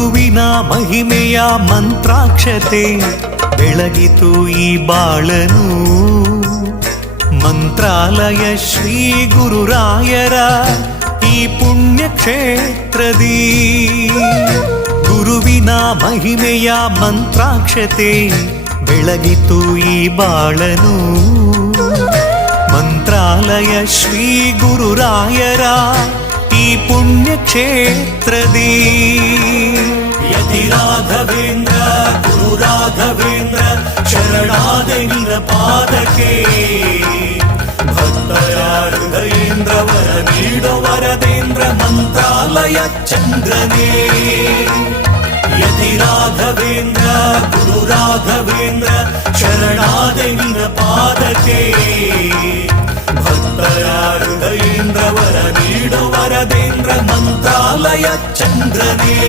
ಗುರುವಿನ ಮಹಿಮೆಯ ಮಂತ್ರಾಕ್ಷತೆ ಬೆಳಗಿತು ಈ ಬಾಳನು. ಮಂತ್ರಾಲಯ ಶ್ರೀ ಗುರುರಾಯರ ಈ ಪುಣ್ಯ ಕ್ಷೇತ್ರದಿ ಗುರುವಿನ ಮಹಿಮೆಯ ಮಂತ್ರಾಕ್ಷತೆ ಬೆಳಗಿತು ಈ ಬಾಳನು. ಮಂತ್ರಾಲಯ ಶ್ರೀ ಗುರುರಾಯರ ಈ ಪುಣ್ಯ ಕ್ಷೇತ್ರದಿ ಯತಿ ರಾಘವೇಂದ್ರ ಗುರು ರಾಘವೇಂದ್ರ ಶರಣಾದೆ ನಿನ್ನ ಪಾದಕ್ಕೆ. ಭಕ್ತರ ಹೃದಯೇಂದ್ರ ವರ ನೀಡೋ ವರದೇಂದ್ರ ಮಂತ್ರಾಲಯ ಚಂದ್ರನೇ. ಯತಿ ರಾಘವೇಂದ್ರ ಗುರು ರಾಘವೇಂದ್ರ ಶರಣಾದೆ ನಿನ್ನ ಪಾದಕ್ಕೆ. ಭಕ್ತರ ಹೃದಯೇಂದ್ರ ವರ ನೀಡೋ ವರದೇಂದ್ರ ಮಂತ್ರಾಲಯ ಚಂದ್ರನೇ.